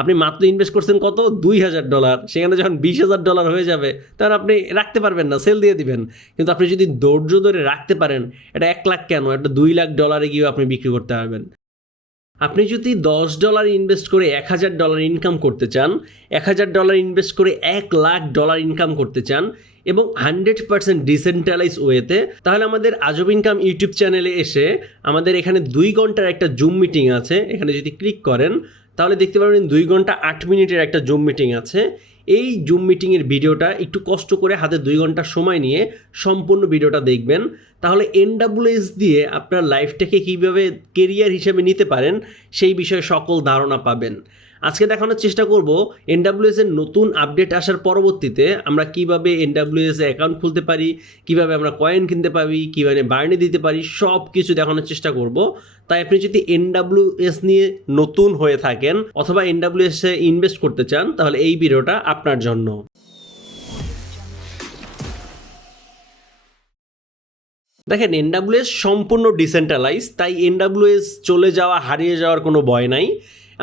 আপনি মাত্র ইনভেস্ট করছেন কত? দুই হাজার ডলার সেখানে যখন বিশ হাজার ডলার হয়ে যাবে, তখন আপনি রাখতে পারবেন না সেল দিয়ে দিবেন। কিন্তু আপনি যদি ধৈর্য ধরে রাখতে পারেন, এটা এক লাখ কেন? এটা দুই লাখ ডলারে গিয়েও আপনি বিক্রি করতে পারবেন। আপনি যদি দশ ডলার ইনভেস্ট করে এক হাজার ডলার ইনকাম করতে চান, এক হাজার ডলার ইনভেস্ট করে এক লাখ ডলার ইনকাম করতে চান, এবং হান্ড্রেড পার্সেন্ট ডিসেন্ট্রালাইজ ওয়েতে তাহলে আমাদের আজব ইনকাম ইউটিউব চ্যানেলে এসে আমাদের এখানে দুই ঘণ্টার একটা জুম মিটিং আছে। এখানে যদি ক্লিক করেন তাহলে দেখতে পারবেন দুই ঘণ্টা আট মিনিটের একটা জুম মিটিং আছে। এই জুম মিটিংয়ের ভিডিওটা একটু কষ্ট করে হাতে দুই ঘণ্টা সময় নিয়ে সম্পূর্ণ ভিডিওটা দেখবেন। তাহলে এনডাব্লিউএস দিয়ে আপনার লাইফটাকে কীভাবে কেরিয়ার হিসেবে নিতে পারেন, সেই বিষয়ে সকল ধারণা পাবেন। আজকে দেখানোর চেষ্টা করব এনডাব্লিউএস এর নতুন আপডেট আসার পরবর্তীতে আমরা কীভাবে এনডাব্লিউএস এ অ্যাকাউন্ট খুলতে পারি, কীভাবে আমরা কয়েন কিনতে পারি, কীভাবে বার্নে দিতে পারি সব কিছু দেখানোর চেষ্টা করব। তাই আপনি যদি এনডাব্লিউএস নিয়ে নতুন হয়ে থাকেন অথবা এনডাব্লিউএস এ ইনভেস্ট করতে চান, তাহলে এই ভিডিওটা আপনার জন্য। দেখেন এনডাব্লিউএস সম্পূর্ণ ডিসেন্ট্রালাইজ তাই এনডাব্লিউএস চলে যাওয়া, হারিয়ে যাওয়ার কোনো ভয় নাই।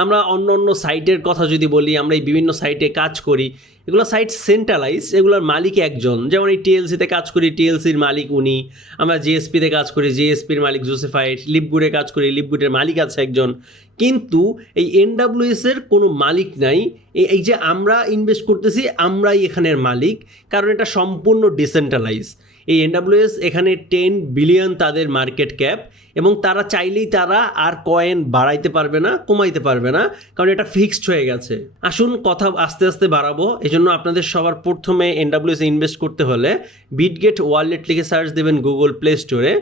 আমরা অন্য অন্য সাইটের কথা যদি বলি, আমরা এই বিভিন্ন সাইটে কাজ করি, এগুলো সাইট সেন্ট্রালাইজ এগুলোর মালিক একজন। যেমন এই টিএলসিতে কাজ করি, টিএলসির মালিক উনি। আমরা জিএসপিতে কাজ করি, জিএসপির মালিক জোসেফাইট লিপগুডে কাজ করি, লিপগুডের মালিক আছে একজন। কিন্তু এই এনডাব্লিউএসের কোনো মালিক নাই। এই যে আমরা ইনভেস্ট করতেছি, আমরাই এখানের মালিক। কারণ এটা সম্পূর্ণ ডিসেন্ট্রালাইজ এই এনডাব্লিউএস এখানে টেন বিলিয়ন তাদের মার্কেট ক্যাপ এবং তারা চাইলেই তারা আর কয়েন বাড়াইতে পারবে না, কমাইতে পারবে না, কারণ এটা ফিক্সড হয়ে গেছে। আসুন কথা আস্তে আস্তে বাড়াবো। এই জন্য আপনাদের সবার প্রথমে এনডাব্লিউএস ইনভেস্ট করতে হলে বিটগেট ওয়ালেট লিখে সার্চ দেবেন গুগল প্লে স্টোরে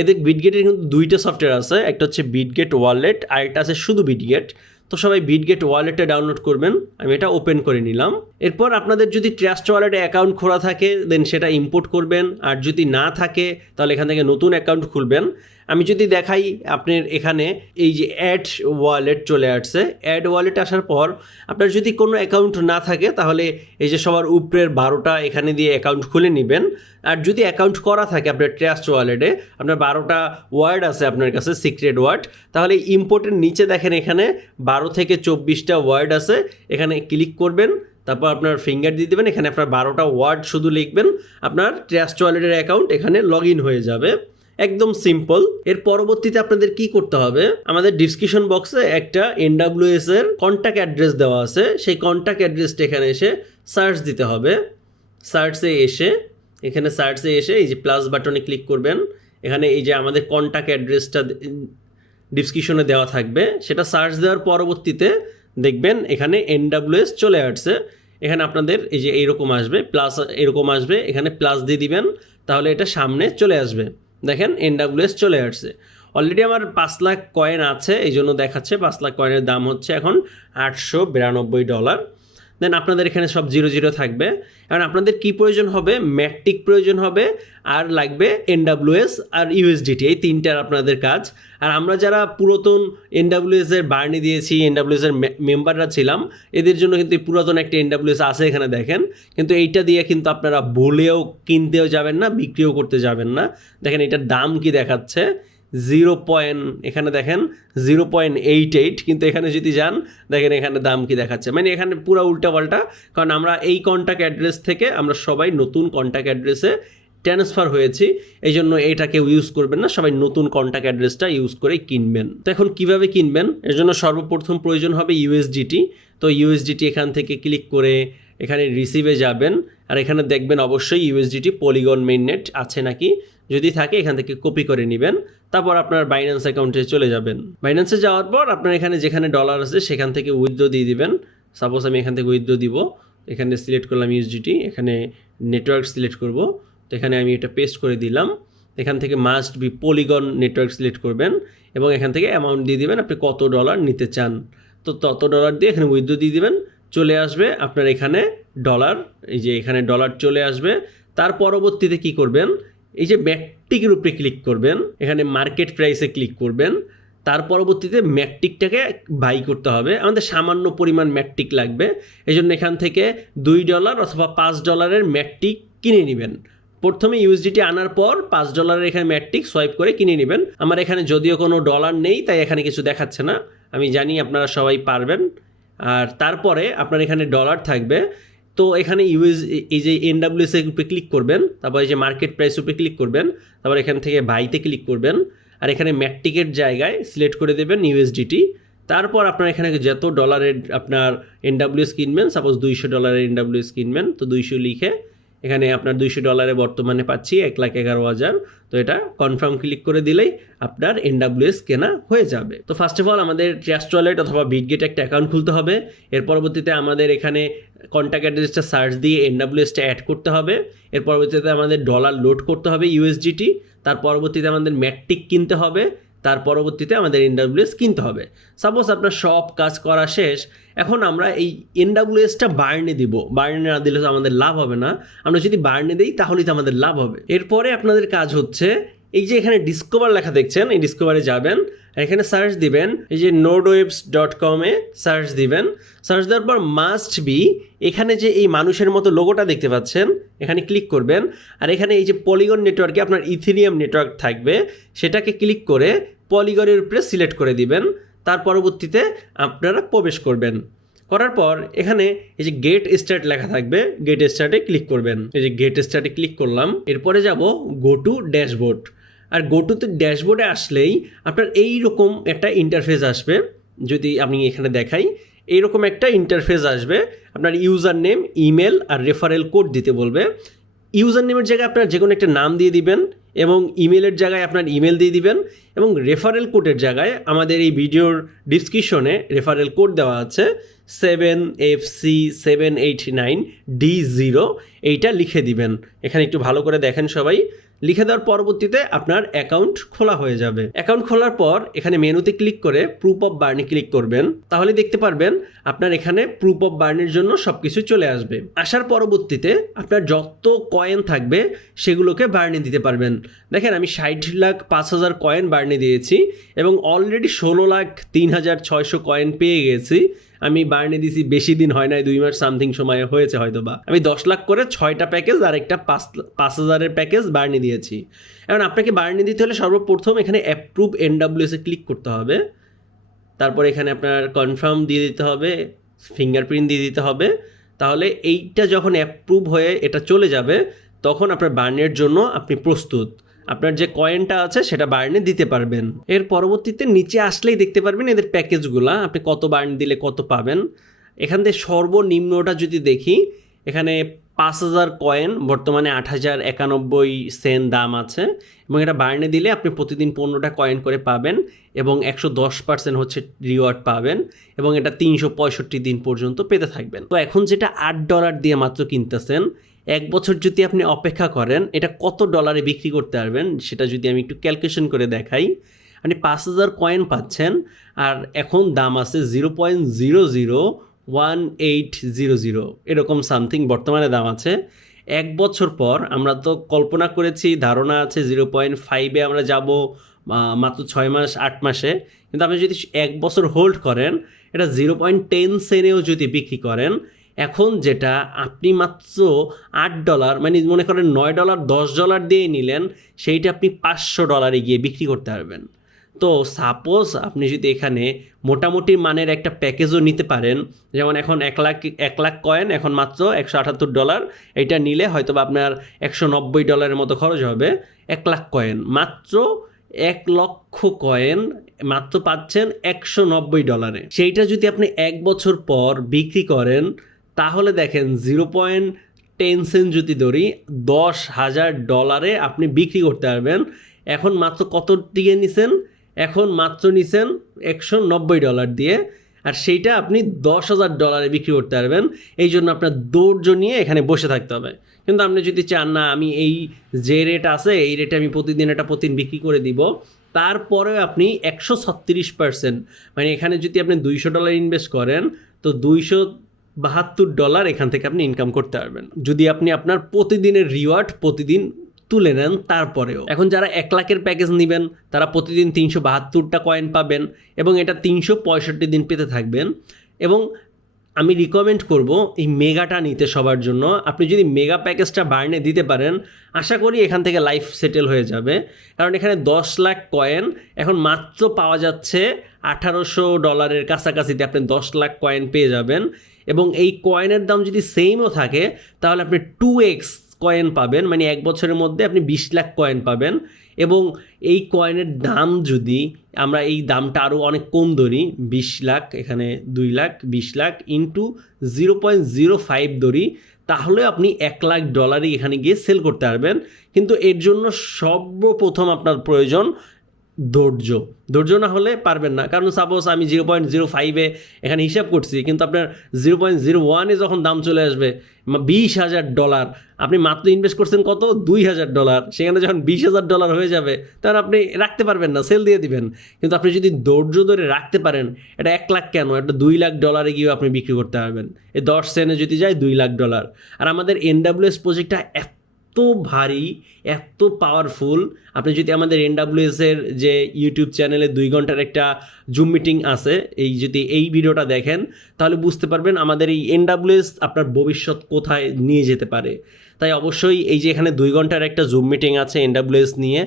এদের বিটগেটের কিন্তু দুইটা সফটওয়্যার আছে, একটা হচ্ছে বিটগেট ওয়ালেট আর একটা আছে শুধু বিটগেট তো সবাই বিটগেট ওয়ালেটে ডাউনলোড করবেন। আমি এটা ওপেন করে নিলাম। এরপর আপনাদের যদি ট্রাস্ট ওয়ালেটে অ্যাকাউন্ট খোলা থাকে দেন সেটা ইম্পোর্ট করবেন। আর যদি না থাকে, তাহলে এখান থেকে নতুন অ্যাকাউন্ট খুলবেন। আমি যদি দেখাই আপনার এখানে এই যে অ্যাড ওয়ালেট চলে আসছে অ্যাড ওয়ালেট আসার পর আপনার যদি কোনো অ্যাকাউন্ট না থাকে, তাহলে এই যে সবার উপরের বারোটা এখানে দিয়ে অ্যাকাউন্ট খুলে নেবেন। আর যদি অ্যাকাউন্ট করা থাকে আপনার ট্রাস্ট ওয়ালেটে আপনার বারোটা ওয়ার্ড আছে আপনার কাছে সিক্রেট ওয়ার্ড তাহলে ইম্পোর্টের নিচে দেখেন এখানে বারো থেকে চব্বিশটা ওয়ার্ড আছে, এখানে ক্লিক করবেন, তারপর আপনার ফিঙ্গার দিয়ে দেবেন, এখানে আপনার বারোটা ওয়ার্ড শুধু লিখবেন, আপনার ট্রাস্ট ওয়ালেটের অ্যাকাউন্ট এখানে লগ হয়ে যাবে। একদম সিম্পল। এর পরবর্তীতে আপনাদের কি করতে হবে? আমাদের ডিসক্রিপশন বক্সে একটা এনডাব্লিউএস এর কন্ট্যাক্ট অ্যাড্রেস দেওয়া আছে। সেই কন্ট্যাক্ট অ্যাড্রেসটা এখানে এসে সার্চ দিতে হবে। সার্চে এসে, এখানে সার্চে এসে এই যে প্লাস বাটনে ক্লিক করবেন। এখানে এই যে আমাদের কন্ট্যাক্ট অ্যাড্রেসটা ডিসক্রিপশনে দেওয়া থাকবে। সেটা সার্চ দেওয়ার পরবর্তীতে দেখবেন এখানে এনডাব্লিউএস চলে আসছে। এখানে আপনাদের এই যে এইরকম আসবে প্লাস এরকম আসবে। এখানে প্লাস দিয়ে দিবেন। তাহলে এটা সামনে চলে আসবে। দেখেন এনডাব্লিউএস চলে আসছে। অলরেডি আমার পাঁচ লাখ কয়েন আছে এই জন্য দেখাচ্ছে, পাঁচ লাখ কয়েনের দাম হচ্ছে এখন আটশো বিরানব্বই ডলার দেন আপনাদের এখানে সব জিরো জিরো থাকবে। কারণ আপনাদের কি প্রয়োজন হবে? ম্যাট্রিক প্রয়োজন হবে, আর লাগবে এনডাব্লিউএস আর ইউএসডিটি এই তিনটার আপনাদের কাজ। আর আমরা যারা পুরাতন এনডাব্লিউএস এর বার্নি দিয়েছি এনডাব্লিউএস এর মেম্বাররা ছিলাম, এদের জন্য কিন্তু পুরাতন একটা এনডাব্লিউএস আছে এখানে দেখেন। কিন্তু এইটা দিয়ে কিন্তু আপনারা বলেও কিনতেও যাবেন না, বিক্রিও করতে যাবেন না। দেখেন এটার দাম কি দেখাচ্ছে? জিরো পয়েন্ট, এখানে দেখেন, জিরো পয়েন্ট এইট এইট, কিন্তু এখানে যদি যান, দেখেন এখানে দাম কি দেখাচ্ছে। মানে এখানে পুরো উল্টাপাল্টা, কারণ আমরা এই কন্ট্যাক্ট অ্যাড্রেস থেকে আমরা সবাই নতুন কন্ট্যাক্ট অ্যাড্রেসে ট্রান্সফার হয়েছি এই জন্য এটা কেউ ইউজ করবেন না, সবাই নতুন কন্ট্যাক্ট অ্যাড্রেসটা ইউজ করে কিনবেন। তো এখন কীভাবে কিনবেন? এর জন্য সর্বপ্রথম প্রয়োজন হবে ইউএসডিটি তো ইউএসডিটি এখান থেকে ক্লিক করে এখানে রিসিভে যাবেন। আর এখানে দেখবেন অবশ্যই ইউএসডিটি পলিগন মেইননেট আছে নাকি? যদি থাকে, এখান থেকে কপি করে নেবেন। তারপর আপনার বাইন্যান্স অ্যাকাউন্টে চলে যাবেন। বাইন্যান্সে যাওয়ার পর আপনার এখানে যেখানে ডলার আছে, সেখান থেকে উইথড্র দিয়ে দিবেন। সাপোজ আমি এখান থেকে উইথড্র দিব। এখানে সিলেক্ট করলাম ইউএসডিটি এখানে নেটওয়ার্ক সিলেক্ট করব। তো এখানে আমি এটা পেস্ট করে দিলাম। এখান থেকে must be Polygon network select করবেন। এবং এখান থেকে অ্যামাউন্ট দিয়ে দিবেন আপনি কত ডলার নিতে চান। তো তত ডলার দিয়ে এখানে উইথড্র দিয়ে দিবেন। চলে আসবে আপনার এখানে ডলার এই যে এখানে ডলার চলে আসবে। তার পরবর্তীতে কি করবেন? এই যে ম্যাকটিকের উপরে ক্লিক করবেন, এখানে মার্কেট প্রাইসে ক্লিক করবেন। তার পরবর্তীতে ম্যাট্রিকটাকে বাই করতে হবে। আমাদের সামান্য পরিমাণ ম্যাট্রিক লাগবে। এই জন্য এখান থেকে দুই ডলার অথবা পাঁচ ডলারের ম্যাট্রিক কিনে নেবেন। প্রথমে ইউএসডিটি আনার পর পাঁচ ডলারের এখানে ম্যাট্রিক সোয়াইপ করে কিনে নেবেন। আমার এখানে যদিও কোনো ডলার নেই, তাই এখানে কিছু দেখাচ্ছে না। আমি জানি আপনারা সবাই পারবেন। আর তারপরে আপনার এখানে ডলার থাকবে। তো এখানে ইউএস এই যে এনডাব্লিউএস উপরে ক্লিক করবেন, তারপর এই যে মার্কেট প্রাইস উপরে ক্লিক করবেন, তারপর এখান থেকে বাইতে ক্লিক করবেন। আর এখানে ম্যাট্রিকের জায়গায় সিলেক্ট করে দেবেন ইউএসডিটি তারপর আপনার এখানে যত ডলারের আপনার এনডাব্লিউএস কিনবেন সাপোজ দুইশো ডলারের এনডাব্লিউএস কিনবেন, তো দুইশো লিখে এখানে আপনার দুইশো ডলারে বর্তমানে পাচ্ছি এক লাখ এগারো হাজার। তো এটা কনফার্ম ক্লিক করে দিলেই আপনার এনডাব্লিউএস কেনা হয়ে যাবে। তো ফার্স্ট অফ অল আমাদের ট্রাস্ট ওয়ালেট অথবা বিটগেট একটা অ্যাকাউন্ট খুলতে হবে। এর পরবর্তীতে আমাদের এখানে কন্ট্যাক্ট অ্যাড্রেসটা সার্চ দিয়ে এনডাব্লিউএসটা অ্যাড করতে হবে। এর পরবর্তীতে আমাদের ডলার লোড করতে হবে ইউএসডিটি তার পরবর্তীতে আমাদের ম্যাট্রিক কিনতে হবে। তার পরবর্তীতে আমাদের এনডাব্লিউএস কিনতে হবে। সাপোজ আপনার সব কাজ করা শেষ, এখন আমরা এই এনডাব্লিউএসটা বার্নে দিব। বার্নে না দিলে তো আমাদের লাভ হবে না। আমরা যদি বার্নে দিই, তাহলেই তো আমাদের লাভ হবে। এরপরে আপনাদের কাজ হচ্ছে এই যে এখানে ডিসকভার লেখা দেখছেন, এই ডিসকভারে যাবেন এখানে সার্চ দিবেন, এই যে নোড ওয়েবস ডট কমে সার্চ দিবেন সার্চ দেওয়ার পর মাস্ট বি এখানে যে এই মানুষের মতো লোগোটা দেখতে পাচ্ছেন, এখানে ক্লিক করবেন, আর এখানে এই যে পলিগন নেটওয়ার্কে আপনার ইথিরিয়াম নেটওয়ার্ক থাকবে, সেটাকে ক্লিক করে পলিগনের উপরে সিলেক্ট করে দিবেন, তার পরবর্তীতে আপনারা প্রবেশ করবেন। করার পর এখানে এই যে গেট স্টার্ট লেখা থাকবে গেট স্টার্টে ক্লিক করবেন। এই যে গেট স্টার্টে ক্লিক করলাম, এরপরে যাব গো টু ড্যাশবোর্ড আর গো টুতে ড্যাশবোর্ডে আসলেই আপনার এই রকম একটা ইন্টারফেস আসবে, যদি আমি এখানে দেখাই, এইরকম একটা ইন্টারফেস আসবে, আপনার ইউজার নেম ইমেল আর রেফারেল কোড দিতে বলবে। ইউজার নেমের জায়গায় আপনার যে কোনো একটা নাম দিয়ে দিবেন এবং ইমেলের জায়গায় আপনার ইমেল দিয়ে দিবেন এবং রেফারেল কোডের জায়গায় আমাদের এই ভিডিওর ডিসক্রিপশনে রেফারেল কোড দেওয়া আছে seven F C seven eight nine D zero এইটা লিখে দিবেন। এখানে একটু ভালো করে দেখেন সবাই। লিখে দেওয়ার পরবর্তীতে আপনার অ্যাকাউন্ট খোলা হয়ে যাবে। অ্যাকাউন্ট খোলার পর এখানে মেনুতে ক্লিক করে প্রুফ অফ বার্নে ক্লিক করবেন। তাহলে দেখতে পারবেন আপনার এখানে প্রুফ অফ বার্নের জন্য সব কিছু চলে আসবে। আসার পরবর্তীতে আপনার যত কয়েন থাকবে সেগুলোকে বার্নে দিতে পারবেন। দেখেন আমি ষাট লাখ পাঁচ হাজার কয়েন বার্নে দিয়েছি এবং অলরেডি ষোলো লাখ তিন হাজার ছয়শো কয়েন পেয়ে গেছি। আমি বার্নে দিছি, বেশি দিন হয় নাই, দুই মাস সামথিং সময় হয়েছে হয়তো বা আমি দশ লাখ করে ছয়টা প্যাকেজ আর একটা পাঁচ পাঁচ হাজারের প্যাকেজ বার্নে দিয়েছি। এখন আপনাকে বার্নে দিতে হলে সর্বপ্রথম এখানে অ্যাপ্রুভ এনডাব্লিউএসে ক্লিক করতে হবে। তারপর এখানে আপনার কনফার্ম দিয়ে দিতে হবে ফিঙ্গারপ্রিন্ট দিয়ে দিতে হবে। তাহলে এইটা যখন অ্যাপ্রুভ হয়ে এটা চলে যাবে, তখন আপনার বার্নের জন্য আপনি প্রস্তুত। আপনার যে কয়েনটা আছে সেটা বার্নে দিতে পারবেন। এর পরবর্তীতে নিচে আসলেই দেখতে পারবেন এদের প্যাকেজগুলা, আপনি কত বার্ন দিলে কত পাবেন। এখান থেকে সর্বনিম্নটা যদি দেখি, এখানে পাঁচ হাজার কয়েন বর্তমানে আট হাজার একানব্বই সেন দাম আছে এবং এটা বার্নে দিলে আপনি প্রতিদিন পনেরোটা কয়েন করে পাবেন এবং একশো দশ পার্সেন্ট হচ্ছে রিওয়ার্ড পাবেন এবং এটা তিনশো পঁয়ষট্টি দিন পর্যন্ত পেতে থাকবেন। তো এখন যেটা আট ডলার দিয়ে মাত্র কিনতেছেন এক বছর যদি আপনি অপেক্ষা করেন, এটা কত ডলারে বিক্রি করতে পারবেন, সেটা যদি আমি একটু ক্যালকুলেশন করে দেখাই। আপনি পাঁচ হাজার কয়েন পাচ্ছেন, আর এখন দাম আছে zero point zero zero one eight zero zero এরকম সামথিং বর্তমানে দাম আছে। এক বছর পর আমরা তো কল্পনা করেছি, ধারণা আছে জিরো পয়েন্ট ফাইভে আমরা যাব মাত্র ছয় মাস, আট মাসে। কিন্তু আপনি যদি এক বছর হোল্ড করেন, এটা জিরো পয়েন্ট টেন সেনেও যদি বিক্রি করেন এখন যেটা আপনি মাত্র আট ডলার মানে মনে করেন নয় ডলার, দশ ডলার দিয়ে নিলেন, সেইটা আপনি পাঁচশো ডলারে গিয়ে বিক্রি করতে পারবেন। তো সাপোজ আপনি যদি এখানে মোটামুটি মানের একটা প্যাকেজও নিতে পারেন, যেমন এখন এক লাখ এক লাখ কয়েন এখন মাত্র একশো আটাত্তর ডলার, এটা নিলে হয়তো আপনার একশো নব্বই ডলারের মতো খরচ হবে, এক লাখ কয়েন মাত্র এক লক্ষ কয়েন মাত্র পাচ্ছেন একশো নব্বই ডলারে। সেইটা যদি আপনি এক বছর পর বিক্রি করেন তাহলে দেখেন জিরো পয়েন্ট টেন সেন্ট যদি ধরি দশ হাজার ডলারে আপনি বিক্রি করতে পারবেন। এখন মাত্র কত দিয়ে নিছেন? এখন মাত্র নিছেন একশো নব্বই ডলার দিয়ে, আর সেইটা আপনি দশ হাজার ডলারে বিক্রি করতে পারবেন। এই জন্য আপনার ধৈর্য নিয়ে এখানে বসে থাকতে হবে। কিন্তু আপনি যদি চান, না, আমি এই যে রেট আছে, এই রেটে আমি প্রতিদিন এটা প্রতিদিন বিক্রি করে দিব, তারপরেও আপনি একশো ছত্রিশ পার্সেন্ট মানে এখানে যদি আপনি দুইশো ডলার ইনভেস্ট করেন, তো দুইশো বাহাত্তর ডলার এখান থেকে আপনি ইনকাম করতে পারবেন। যদি আপনি আপনার প্রতিদিনের রিওয়ার্ড প্রতিদিন তুলে নেন তারপরেও। এখন যারা এক লাখের প্যাকেজ নেবেন, তারা প্রতিদিন তিনশো বাহাত্তরটা কয়েন পাবেন এবং এটা তিনশো পঁয়ষট্টি দিন পেতে থাকবেন। এবং আমি রিকমেন্ড করব এই মেগাটা নিতে সবার জন্য। আপনি যদি মেগা প্যাকেজটা বার্নে দিতে পারেন, আশা করি এখান থেকে লাইফ সেটেল হয়ে যাবে। কারণ এখানে দশ লাখ কয়েন এখন মাত্র পাওয়া যাচ্ছে আঠারোশো ডলারের কাছাকাছিতে আপনি দশ লাখ কয়েন পেয়ে যাবেন। এবং এই কয়েনের দাম যদি সেমও থাকে, তাহলে আপনি টু এক্স কয়েন পাবেন মানে এক বছরের মধ্যে আপনি বিশ লাখ কয়েন পাবেন। এবং এই কয়েনের দাম যদি আমরা এই দামটা আরও অনেক কম ধরি, বিশ লাখ, এখানে দুই লাখ, বিশ lakh into zero point zero five ধরি, তাহলে আপনি এক লাখ ডলারই এখানে গিয়ে সেল করতে পারবেন। কিন্তু এর জন্য সর্বপ্রথম আপনার প্রয়োজন ধৈর্য। ধৈর্য না হলে পারবেন না। কারণ সাপোজ আমি জিরো পয়েন্ট জিরো ফাইভে এখানে হিসাব করছি, কিন্তু আপনার জিরো পয়েন্ট জিরো ওয়ানে যখন দাম চলে আসবে বিশ হাজার ডলার আপনি মাত্র ইনভেস্ট করছেন কত? দুই হাজার ডলার সেখানে যখন বিশ হাজার ডলার হয়ে যাবে, তখন আপনি রাখতে পারবেন না সেল দিয়ে দিবেন। কিন্তু আপনি যদি ধৈর্য ধরে রাখতে পারেন, এটা এক লাখ কেন? এটা দুই লাখ ডলারে গিয়েও আপনি বিক্রি করতে পারবেন। এই দশ সেনে যদি যায়, দুই লাখ ডলার আর আমাদের এনডাব্লিউএস প্রজেক্টটা এত এত ভারী, এত পাওয়ারফুল আপনি যদি আমাদের এনডাব্লিউএসের যে ইউটিউব চ্যানেলে দুই ঘণ্টার একটা জুম মিটিং আছে, এই যদি এই ভিডিওটা দেখেন, তাহলে বুঝতে পারবেন আমাদের এই এনডাব্লিউএস আপনার ভবিষ্যৎ কোথায় নিয়ে যেতে পারে। তাই অবশ্যই এই যে এখানে দুই ঘণ্টার একটা জুম মিটিং আছে এনডাব্লিউএস নিয়ে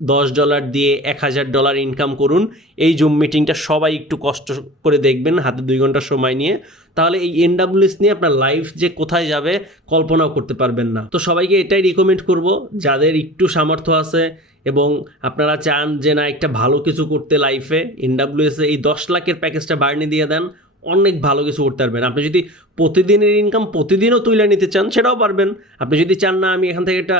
দশ ডলার দিয়ে এক হাজার ডলার ইনকাম করুন। এই জুম মিটিংটা সবাই একটু কষ্ট করে দেখবেন, হাতে দুই ঘণ্টা সময় নিয়ে। তাহলে এই এনডাব্লিউএস নিয়ে আপনার লাইফ যে কোথায় যাবে কল্পনাও করতে পারবেন না। তো সবাইকে এটাই রিকমেন্ড করব, যাদের একটু সামর্থ্য আছে এবং আপনারা চান যে না একটা ভালো কিছু করতে লাইফে এনডাব্লিউএসে এই দশ লাখের প্যাকেজটা বাড়নি দিয়ে দেন। অনেক ভালো কিছু করতে পারবেন। আপনি যদি প্রতিদিনের ইনকাম প্রতিদিনও তুলে নিতে চান, সেটাও পারবেন। আপনি যদি চান না, আমি এখান থেকে একটা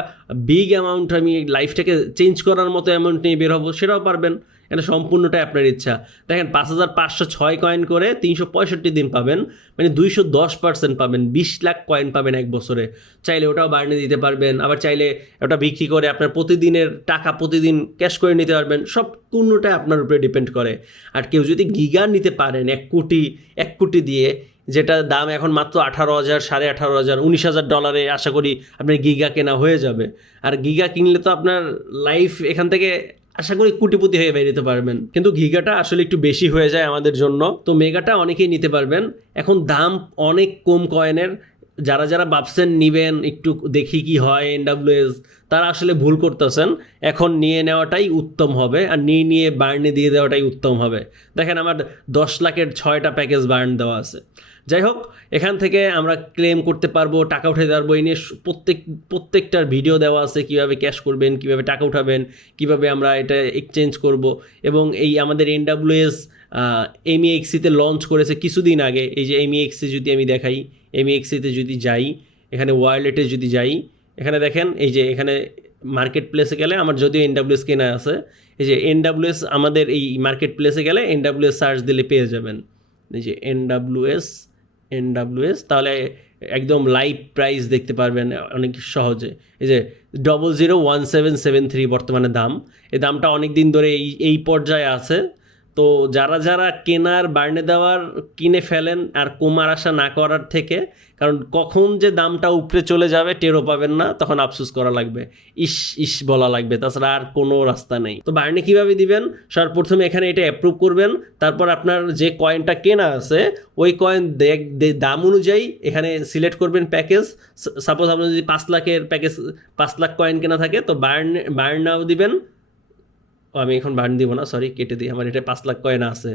বিগ অ্যামাউন্ট আমি লাইফটাকে চেঞ্জ করার মতো অ্যামাউন্ট নিয়ে বের হব, সেটাও পারবেন। এটা সম্পূর্ণটাই আপনার ইচ্ছা। দেখেন, পাঁচ হাজার পাঁচশো ছয় কয়েন করে তিনশো পঁয়ষট্টি দিন পাবেন মানে দুইশো দশ পার্সেন্ট পাবেন, বিশ লাখ কয়েন পাবেন এক বছরে। চাইলে ওটাও বাড়িয়ে দিতে পারবেন, আবার চাইলে ওটা বিক্রি করে আপনার প্রতিদিনের টাকা প্রতিদিন ক্যাশ করে নিতে পারবেন সব কোনোটাই আপনার উপরে ডিপেন্ড করে। আর কেউ যদি গিগা নিতে পারেন, এক কোটি এক কোটি দিয়ে, যেটা দাম এখন মাত্র আঠারো হাজার, সাড়ে আঠারো হাজার, উনিশ হাজার ডলারে আশা করি আপনার গিগা কেনা হয়ে যাবে। আর গিগা কিনলে তো আপনার লাইফ এখান থেকে আশা করি কুটিপুতি হয়ে বেরোতে পারবেন। কিন্তু গিগাটা আসলে একটু বেশি হয়ে যায় আমাদের জন্য। তো মেগাটা অনেকেই নিতে পারবেন। এখন দাম অনেক কম কয়েনের। যারা যারা ভাবছেন নিবেন, একটু দেখি কি হয় এনডাব্লিউএস তারা আসলে ভুল করতেছেন। এখন নিয়ে নেওয়াটাই উত্তম হবে আর নিয়ে নিয়ে বার্নে দিয়ে দেওয়াটাই উত্তম হবে। দেখেন আমার দশ লাখের ছয়টা প্যাকেজ বার্ন দেওয়া আছে। যাই হোক, এখান থেকে আমরা ক্লেম করতে পারব, টাকা উঠে পারব। এই নিয়ে প্রত্যেক, প্রত্যেকটার ভিডিও দেওয়া আছে, কীভাবে ক্যাশ করবেন, কীভাবে টাকা উঠাবেন, কীভাবে আমরা এটা এক্সচেঞ্জ করব। এবং এই আমাদের এনডাব্লিউএস এমইএক্সিতে লঞ্চ করেছে কিছুদিন আগে। এই যে এমইএক্সি যদি আমি দেখাই এমইএক্সিতে যদি যাই, এখানে ওয়ালেটে যদি যাই, এখানে দেখেন, এই যে এখানে মার্কেট প্লেসে গেলে আমার যদিও এনডাব্লিউএস কেনা আছে, এই যে এনডাব্লিউএস আমাদের এই মার্কেট প্লেসে গেলে এনডাব্লিউএস সার্চ দিলে পেয়ে যাবেন। এই যে এনডাব্লিউএস এনডাব্লিউএস তাহলে একদম লাইভ প্রাইস দেখতে পারবেন, অনেক সহজে। এই যে double zero one seven seven three বর্তমানে দাম। এই দামটা অনেক দিন ধরে এই এই পর্যায়ে আছে। তো যারা যারা কেনার বার্নে দেওয়ার কিনে ফেলেন আর কমার আশা না করার থেকে, কারণ কখন যে দামটা উপরে চলে যাবে টেরও পাবেন না, তখন আফসোস করা লাগবে। ইস ইস বলা লাগবে, তাছাড়া আর কোনো রাস্তা নেই। তো বার্নে কীভাবে দিবেন? সর্বপ্রথমে এখানে এটা অ্যাপ্রুভ করবেন, তারপর আপনার যে কয়েনটা কেনা আছে, ওই কয়েন দাম অনুযায়ী এখানে সিলেক্ট করবেন প্যাকেজ সাপোজ আপনার যদি পাঁচ লাখের প্যাকেজ পাঁচ লাখ কয়েন কেনা থাকে, তো বার্ন বার্ন নাও দিবেন। আমি এখন বার্ন দিব না সরি কেটে দিই। আমার এটা পাঁচ লাখ কয়েন আছে।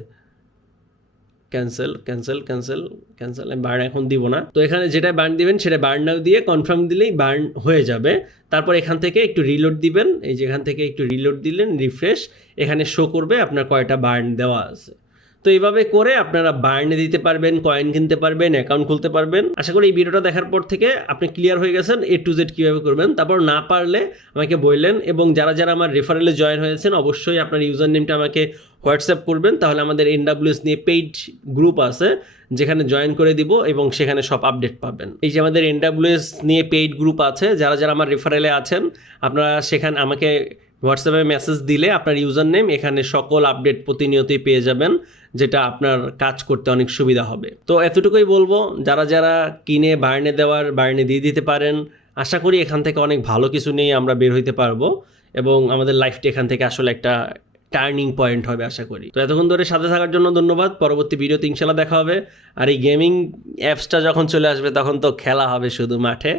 ক্যান্সেল ক্যান্সেল ক্যান্সেল ক্যান্সেল আমি বার্ন এখন দিব না। তো এখানে যেটা বার্ন দিবেন, সেটা বার্ন নাও দিয়ে কনফার্ম দিলেই বার্ন হয়ে যাবে। তারপর এখান থেকে একটু রিলোড দিবেন। এই যেখান থেকে একটু রিলোড দিলেন রিফ্রেশ এখানে শো করবে আপনার কয়টা বার্ন দেওয়া আছে। তো এইভাবে করে আপনারা বার্নে দিতে পারবেন কয়েন কিনতে পারবেন অ্যাকাউন্ট খুলতে পারবেন। আশা করি এই ভিডিওটা দেখার পর থেকে আপনি ক্লিয়ার হয়ে গেছেন এ টু জেড কীভাবে করবেন। তারপর না পারলে আমাকে বললেন এবং যারা যারা আমার রেফারেলে জয়েন হয়েছেন, অবশ্যই আপনার ইউজার নেমটা আমাকে হোয়াটসঅ্যাপ করবেন। তাহলে আমাদের এনডাব্লিউএস নিয়ে পেইড গ্রুপ আছে, যেখানে জয়েন করে দিব এবং সেখানে সব আপডেট পাবেন। এই যে আমাদের এনডাব্লিউএস নিয়ে পেইড গ্রুপ আছে, যারা যারা আমার রেফারেলে আছেন, আপনারা সেখানে আমাকে হোয়াটসঅ্যাপে মেসেজ দিলে আপনার ইউজার নেম এখানে সকল আপডেট প্রতিনিয়তই পেয়ে যাবেন, যেটা আপনার কাজ করতে অনেক সুবিধা হবে। তো এতটুকুই বলব, যারা যারা কিনে বার্নে দেওয়ার, বার্নে দিয়ে দিতে পারেন, আশা করি এখান থেকে অনেক ভালো কিছু নিয়ে আমরা বের হইতে পারব এবং আমাদের লাইফটা এখান থেকে আসলে একটা টার্নিং পয়েন্ট হবে আশা করি। তো এতক্ষণ ধরে সাথে থাকার জন্য ধন্যবাদ, পরবর্তী ভিডিওতে ইনশাল্লাহ দেখা হবে। আর এই গেমিং অ্যাপসটা যখন চলে আসবে তখন তো খেলা হবে শুধু মাঠে।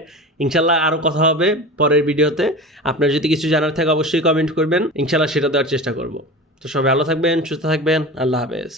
ইনশাল্লাহ আরও কথা হবে পরের ভিডিওতে। আপনার যদি কিছু জানার থাকে অবশ্যই কমেন্ট করবেন। ইনশাল্লাহ সেটা দেওয়ার চেষ্টা করব। তো সবাই ভালো থাকবেন, সুস্থ থাকবেন। আল্লাহ হাফেজ।